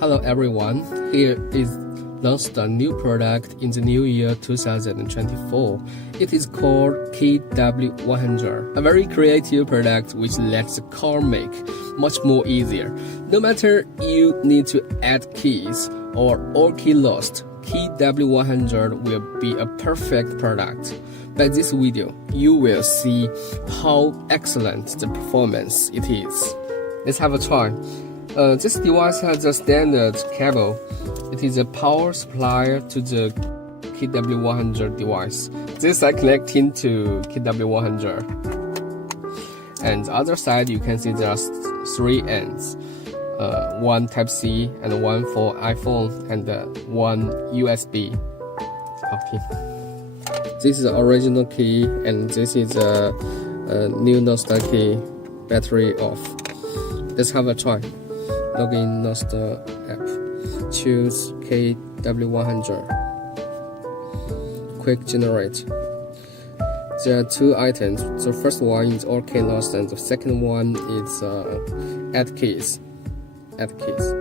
Hello everyone, here is Lonsdor new product in the new year 2024. It is called KW100, a very creative product which lets the car make much more easier. No matter you need to add keys or all key lost, KW100 will be a perfect product. By this video, you will see how excellent the performance it is. Let's have a try. This device has a standard cable. It is a power supplier to the KW100 device. This I connecting to KW100. And the other side, you can see there are 3 ends. One Type-C and one for iPhone and one USB. Okay. This is the original key and this is a new Lonsdor key. Battery off. Let's have a try. Log in Lonsdor app. Choose KW100. Quick generate. There are 2 items. The first one is all key lost and the second one is add keys. Add keys.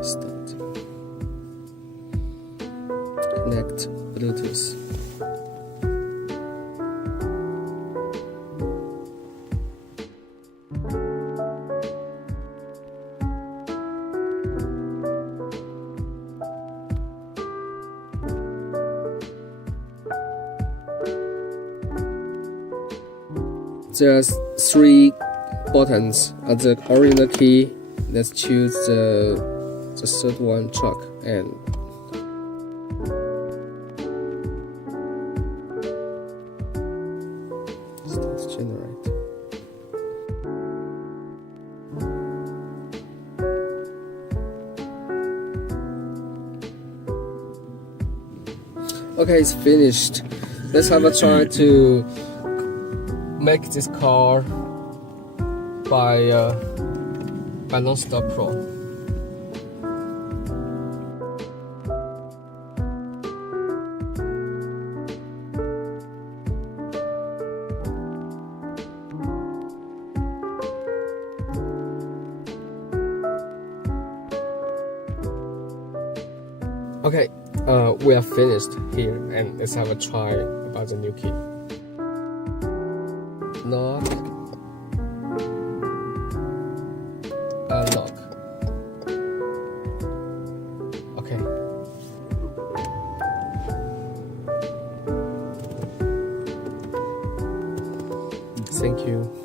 Start. Connect Bluetooth. There are 3 buttons on the original key. Let's choose the third one, truck, and start generate. Okay, it's finished. Let's have a try to make this car by Lonsdor Pro. Okay, we are finished here, and let's have a try about the new key. Lock, unlock. Okay. Thank you.